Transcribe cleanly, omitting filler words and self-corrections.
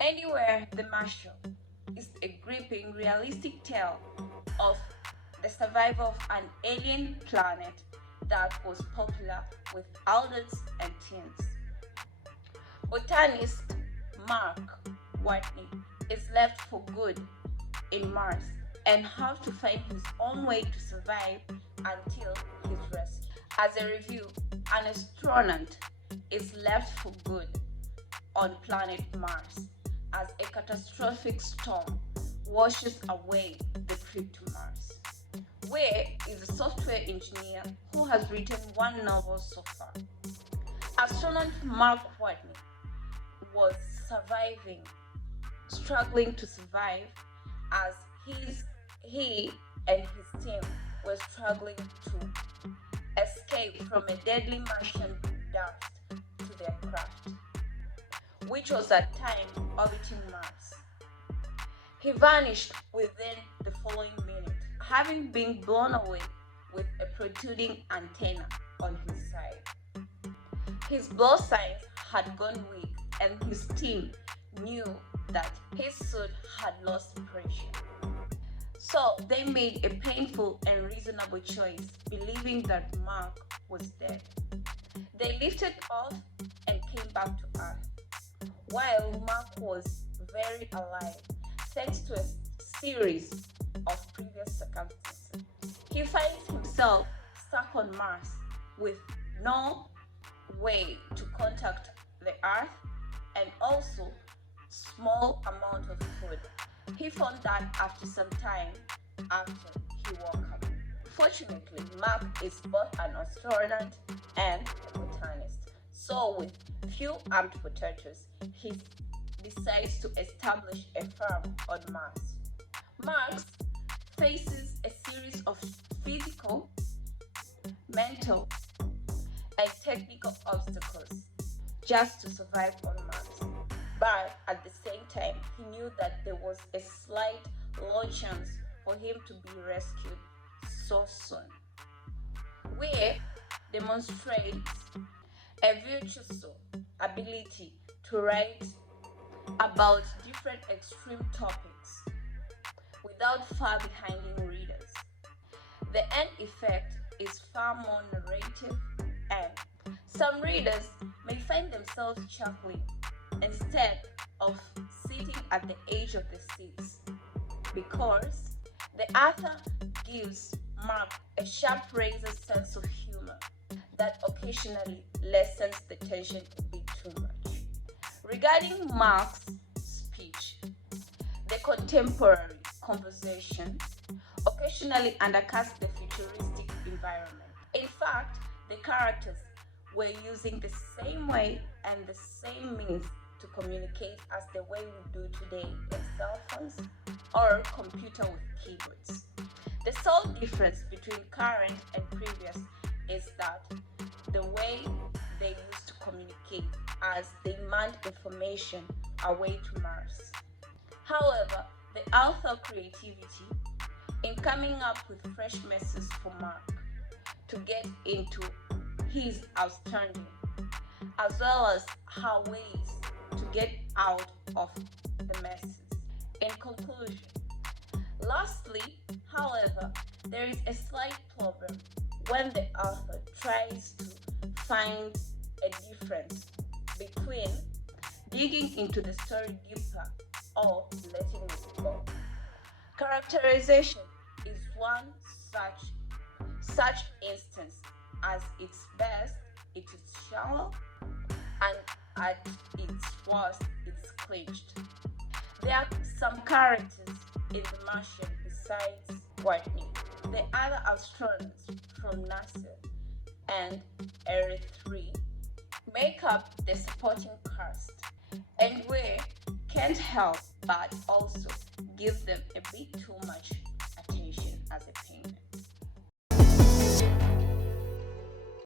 Anywhere the Martian is a gripping, realistic tale of the survival of an alien planet that was popular with adults and teens. Botanist Mark Watney is left for good in Mars and has to find his own way to survive until his rescue. As a review, an astronaut is left for good on planet Mars as a catastrophic storm washes away the trip to Mars. Where is a software engineer who has written one novel so far. Astronaut Mark Watney was struggling to survive as he and his team were struggling to escape from a deadly Martian dust to their craft, which was at time orbiting Mars. He vanished within the following minute, having been blown away with a protruding antenna on his side. His blow signs had gone weak, and his team knew that his suit had lost pressure. So they made a painful and reasonable choice, believing that Mark was dead. They lifted off and came back to Earth, while Mark was very alive, thanks to a series of previous circumstances. He finds himself stuck on Mars with no way to contact the Earth and also small amount of food. He found that after some time after he woke up. Fortunately, Mark is both an astronaut and a botanist. So with few armed potatoes, he decides to establish a farm on Mars. Mark faces a series of physical, mental, and technical obstacles just to survive on Mars. But at the same time, he knew that there was a slight low chance for him to be rescued so soon. Where demonstrates a virtuoso ability to write about different extreme topics without far behinding readers. The end effect is far more narrative, and some readers may find themselves chuckling instead of sitting at the edge of the seats, because the author gives Mark a sharp razor sense of humor that occasionally lessens the tension a bit too much. Regarding Mark's speech, the contemporary conversation occasionally undercuts the futuristic environment. In fact, the characters were using the same way and the same means to communicate as the way we do today in cell phones or computer with keyboards. The sole difference between current and previous is that the way they used to communicate as they demand information away to Mars. However, the author's creativity in coming up with fresh messages for Mark to get into his outstanding, as well as her ways to get out of the messes. In conclusion, lastly, however, there is a slight problem when the author tries to find a difference between digging into the story deeper or letting it go. Characterization is one such instance. As its best, it is shallow, and at its worst, it's clinched. There are some characters in The Martian besides Watney. The other astronauts from NASA and Area 3 make up the supporting cast, and we can't help but also give them a bit too much attention as a parent.